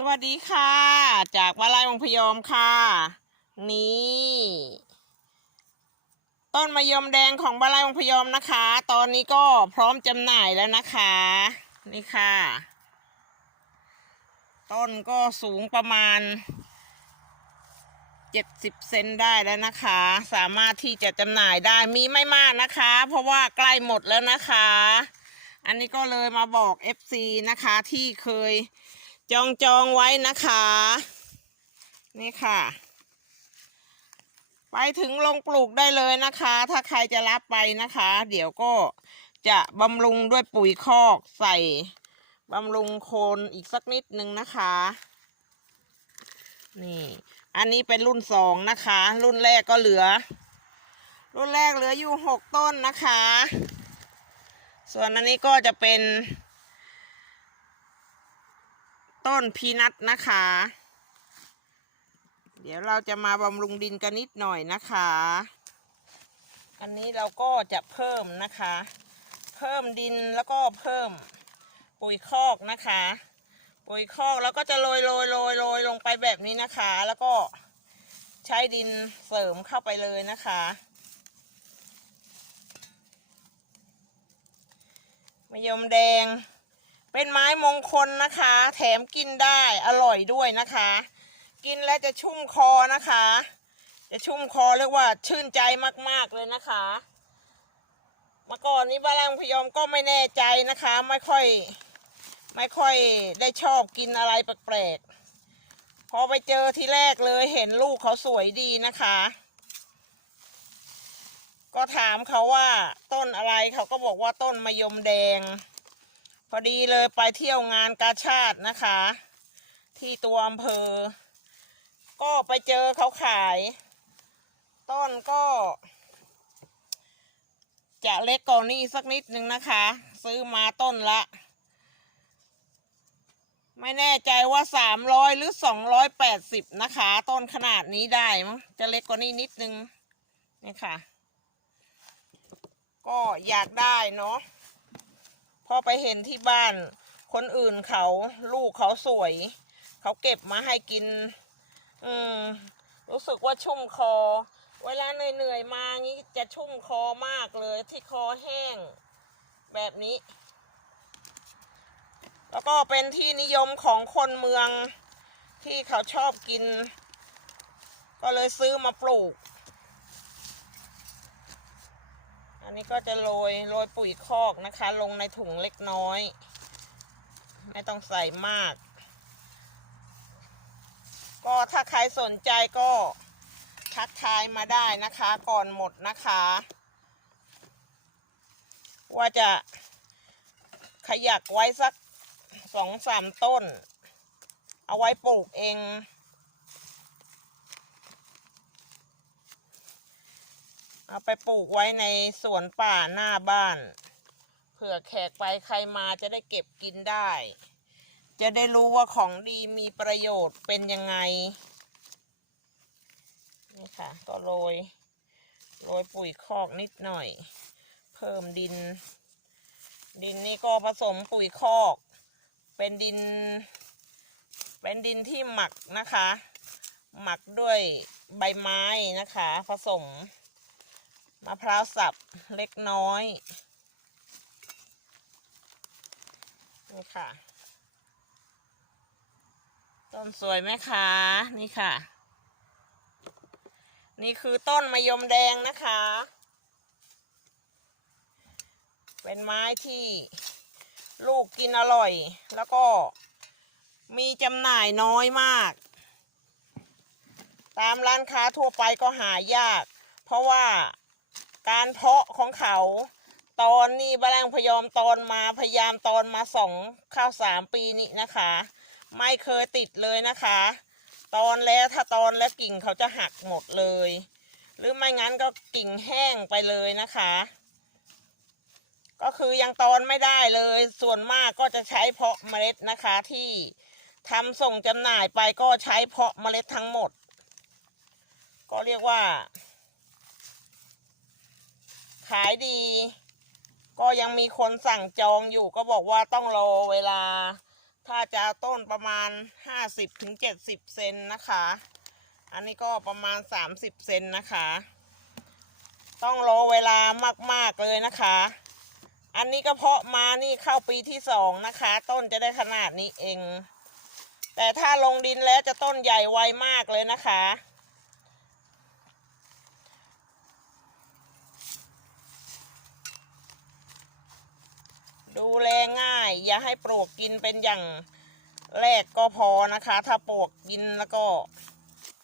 สวัสดีค่ะ จากวาลัยวงพยอมค่ะ นี่ ต้นมะยมแดงของวาลัยวงพยอมนะคะ ตอนนี้ก็พร้อมจำหน่ายแล้วนะคะ นี่ค่ะ ต้นก็สูงประมาณ70เซนได้แล้วนะคะ สามารถที่จะจำหน่ายได้มีไม่มากนะคะ เพราะว่าใกล้หมดแล้วนะคะ อันนี้ก็เลยมาบอก FC นะคะที่เคย จองจองไว้นะคะ นี่ค่ะ ไปถึงลงปลูกได้เลยนะคะ ถ้าใครจะรับไปนะคะ เดี๋ยวก็จะบำรุงด้วยปุ๋ยคอกใส่บำรุงโคนอีกสักนิดนึงนะคะ นี่ อันนี้เป็นรุ่นสองนะคะ รุ่นแรกก็เหลือ รุ่นแรกเหลืออยู่หกต้นนะคะ ส่วนอันนี้ก็จะเป็น ต้นพีนัทนะคะ เดี๋ยวเราจะมาบำรุงดินกันนิดหน่อยนะคะ อันนี้เราก็จะเพิ่มนะคะ เพิ่มดินแล้วก็เพิ่มปุ๋ยคอกนะคะ ปุ๋ยคอกแล้วก็จะโรยโรยโรยโรยลงไปแบบนี้นะคะ แล้วก็ใช้ดินเสริมเข้าไปเลยนะคะ มะยมแดง เป็นไม้มงคลนะคะ แถมกินได้อร่อยด้วยนะคะ กินแล้วจะชุ่มคอนะคะ จะชุ่มคอเรียกว่าชื่นใจมากๆเลยนะคะเมื่อก่อนนี้บ้านแรงพยอมก็ไม่แน่ใจนะคะ ไม่ค่อยไม่ค่อยได้ชอบกินอะไรแปลกๆพอไปเจอที่แรกเลยเห็นลูกเขาสวยดีนะคะ ก็ถามเขาว่าต้นอะไรเขาก็บอกว่าต้นมะยมแดง อดีเลยไปเที่ยวงานกาชาตินะคะ ที่ตัวอำเภอ ก็ไปเจอเขาขาย ต้นก็ จะเล็กกว่านี้สักนิดนึงนะคะ ซื้อมาต้นละ ไม่แน่ใจว่าสามร้อยหรือสองร้อยแปดสิบนะคะ ต้นขนาดนี้ได้มั้งจะเล็กกว่านี้นิดนึงนี่ค่ะ ก็อยากได้เนาะ พอไปเห็นที่บ้าน คนอื่นเขาลูกเขาสวย เขาเก็บมาให้กิน อืม รู้สึกว่าชุ่มคอ เวลาเหนื่อยๆมางี้จะชุ่มคอมากเลยที่คอแห้ง แบบนี้ แล้วก็เป็นที่นิยมของคนเมืองที่เขาชอบกิน ก็เลยซื้อมาปลูก อั นี้ก็จะโรยโรยปุ๋ยคอกนะคะ ลงในถุงเล็กน้อย ไม่ต้องใส่มาก ก็ถ้าใครสนใจก็ทักทายมาได้นะคะก่อนหมดนะคะ ว่าจะขยักไว้สักสองสามต้น เอาไว้ปลูกเอง เอาไปปลูกไว้ในสวนป่าหน้าบ้าน เผื่อแขกไปใครมาจะได้เก็บกินได้ จะได้รู้ว่าของดีมีประโยชน์เป็นยังไง นี่ค่ะ ก็โรย โรยปุ๋ยคอกนิดหน่อย เพิ่มดิน ดินนี่ก็ผสมปุ๋ยคอก เป็นดิน เป็นดินที่หมักนะคะ หมักด้วยใบไม้นะคะ ผสม มะพร้าวสับเล็กน้อย นี่ค่ะ ต้นสวยไหมคะ นี่ค่ะ นี่คือต้นมะยมแดงนะคะ เป็นไม้ที่ลูกกินอร่อย แล้วก็มีจำหน่ายน้อยมาก ตามร้านค้าทั่วไปก็หายาก เพราะว่า การเพาะของเขา ตอนนี้บาแรงพยอมตอนมาพยายามตอนมาสองข้าวสามปีนี้นะคะ ไม่เคยติดเลยนะคะ ตอนแล้วถ้าตอนแล้วกิ่งเขาจะหักหมดเลย หรือไม่งั้นก็กิ่งแห้งไปเลยนะคะ ก็คือยังตอนไม่ได้เลย ส่วนมากก็จะใช้เพาะเมล็ดนะคะที่ทำส่งจำหน่ายไปก็ใช้เพาะเมล็ดทั้งหมด ก็เรียกว่า ขายดี ก็ยังมีคนสั่งจองอยู่ก็บอกว่าต้องรอเวลา ถ้าจะเอาต้นประมาณห้าสิบถึงเจ็ดสิบเซนนะคะ อันนี้ก็ประมาณสามสิบเซนนะคะ ต้องรอเวลามากๆเลยนะคะ อันนี้ก็เพาะมานี่เข้าปีที่สองนะคะ ต้นจะได้ขนาดนี้เอง แต่ถ้าลงดินแล้วจะต้นใหญ่ไวมากเลยนะคะ ดูแลง่าย อย่าให้ปลวกกินเป็นอย่างแรกก็พอนะคะ ถ้าปลวกกินแล้วก็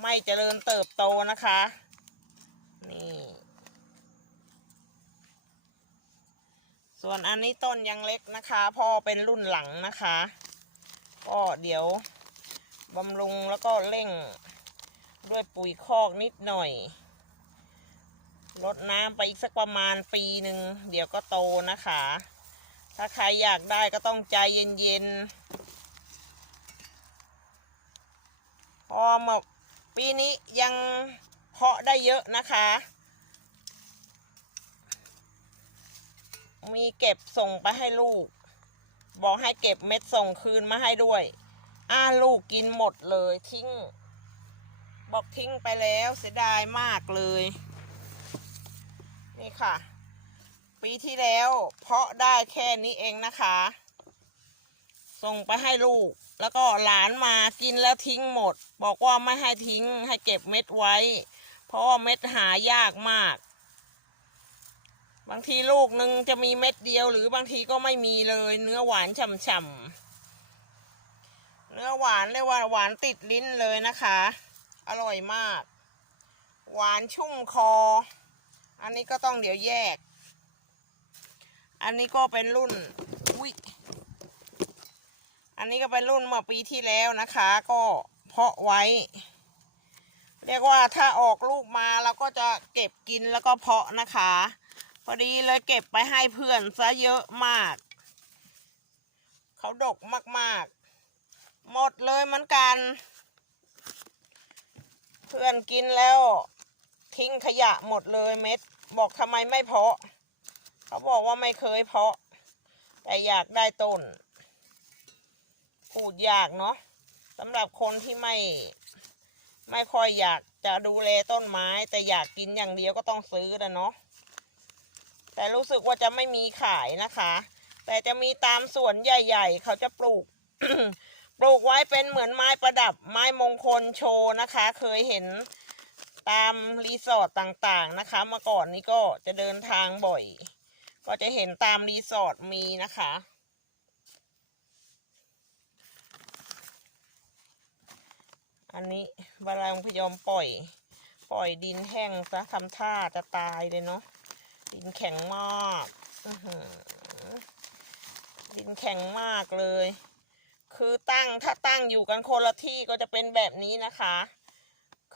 ไม่เจริญเติบโตนะคะ นี่ ส่วนอันนี้ต้นยังเล็กนะคะ พ่อเป็นรุ่นหลังนะคะ ก็เดี๋ยวบำรุงแล้วก็เร่งด้วยปุ๋ยคอกนิดหน่อยลดน้ำไปอีกสักประมาณปีหนึ่ง เดี๋ยวก็โตนะคะ ถ้าใครอยากได้ก็ต้องใจเย็นๆพอมาปีนี้ยังเพาะได้เยอะนะคะ มีเก็บส่งไปให้ลูก บอกให้เก็บเม็ดส่งคืนมาให้ด้วย อ้าลูกกินหมดเลยทิ้ง บอกทิ้งไปแล้วเสียดายมากเลย นี่ค่ะ ปีที่แล้ว เพาะได้แค่นี้เองนะคะ ส่งไปให้ลูก แล้วก็หลานมากินแล้วทิ้งหมด บอกว่าไม่ให้ทิ้งให้เก็บเม็ดไว้ เพราะว่าเม็ดหายากมาก บางทีลูกหนึ่งจะมีเม็ดเดียว หรือบางทีก็ไม่มีเลย เนื้อหวานฉ่ำๆเนื้อหวานเรียกว่าหวานติดลิ้นเลยนะคะ อร่อยมาก หวานชุ่มคอ อันนี้ก็ต้องเดี๋ยวแยก อันนี้ก็เป็นรุ่นอุ้ยอันนี้ก็เป็นรุ่นเมื่อปีที่แล้วนะคะ ก็เพาะไว้ เรียกว่าถ้าออกลูกมาเราก็จะเก็บกินแล้วก็เพาะนะคะ พอดีเลยเก็บไปให้เพื่อนซะเยอะมาก เขาดกมากๆ หมดเลยเหมือนกัน เพื่อนกินแล้ว ทิ้งขยะหมดเลยเม็ด บอกทำไมไม่เพาะ เขาบอกว่าไม่เคยเพาะ แต่อยากได้ต้นพูดยากเนาะสำหรับคนที่ไม่ ไม่ค่อยอยากจะดูแลต้นไม้ แต่อยากกินอย่างเดียวก็ต้องซื้อนะเนาะแต่รู้สึกว่าจะไม่มีขายนะคะ แต่จะมีตามสวนใหญ่ ๆ เขาจะปลูก ปลูกไว้เป็นเหมือนไม้ประดับไม้มงคลโชว์นะคะ เคยเห็นตามรีสอร์ทต่างๆนะคะ เมื่อก่อนนี้ก็จะเดินทางบ่อย ก็จะเห็นตามรีสอร์ทมีนะคะ อันนี้เวลาพยอมปล่อย ปล่อยดินแห้งซะทำท่าจะตายเลยเนาะ ดินแข็งมากดินแข็งมากเลย คือตั้งถ้าตั้งอยู่กันคนละที่ก็จะเป็นแบบนี้นะคะ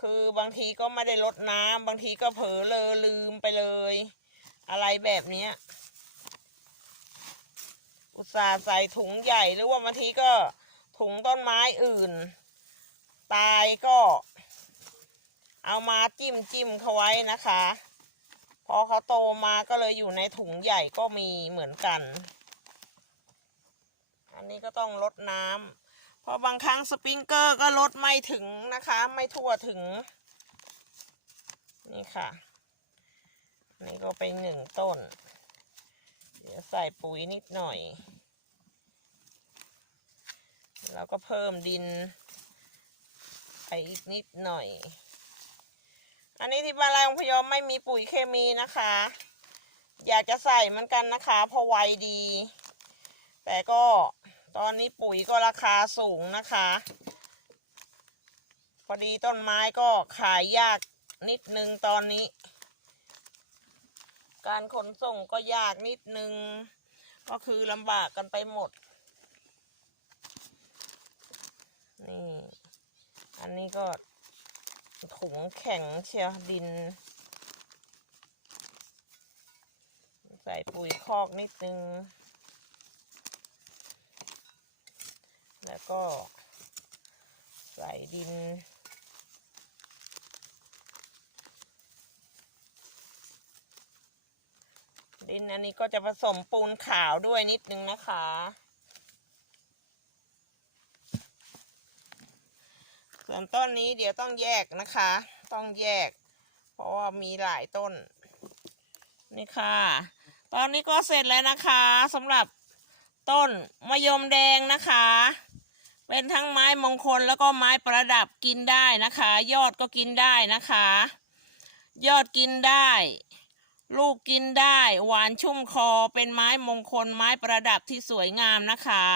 คือบางทีก็ไม่ได้ลดน้ำบางทีก็เผลอเลอลืมไปเลย อะไรแบบเนี้ย อุตส่าห์ใส่ถุงใหญ่หรือว่าบางทีก็ถุงต้นไม้อื่น ตายก็ เอามาจิ้มจิ้มเขาไว้นะคะ พอเขาโตมาก็เลยอยู่ในถุงใหญ่ก็มีเหมือนกัน อันนี้ก็ต้องลดน้ำเพราะบางครั้งสปริงเกอร์ก็ลดไม่ถึงนะคะ ไม่ทั่วถึง นี่ค่ะ นี่ก็เป็นหนึ่งต้น เดี๋ยวใส่ปุ๋ยนิดหน่อย แล้วก็เพิ่มดินไปอีกนิดหน่อย อันนี้ที่บ้านเราพยอมไม่มีปุ๋ยเคมีนะคะ อยากจะใส่เหมือนกันนะคะเพราะไวดี แต่ก็ตอนนี้ปุ๋ยก็ราคาสูงนะคะ พอดีต้นไม้ก็ขายยากนิดนึงตอนนี้ การขนส่งก็ยากนิดนึง ก็คือลำบากกันไปหมด นี่ อันนี้ก็ถุงแข็งเชียวดิน ใส่ปุ๋ยคอกนิดนึง แล้วก็ใส่ดิน ดินอันนี้ก็จะผสมปูนขาวด้วยนิดนึงนะคะ ส่วนต้นนี้เดี๋ยวต้องแยกนะคะ ต้องแยก เพราะว่ามีหลายต้น นี่ค่ะ ตอนนี้ก็เสร็จแล้วนะคะสำหรับต้นมะยมแดงนะคะ เป็นทั้งไม้มงคลแล้วก็ไม้ประดับกินได้นะคะ ยอดก็กินได้นะคะ ยอดกินได้ ลูกกินได้ หวานชุ่มคอเป็นไม้มงคลไม้ประดับที่สวยงามนะคะ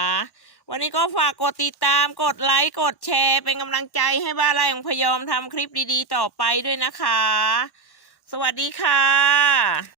วันนี้ก็ฝากกดติดตามกดไลค์กดแชร์ เป็นกำลังใจให้บ้านไร่ของพยอมทำคลิปดีๆ ต่อไปด้วยนะคะ สวัสดีค่ะ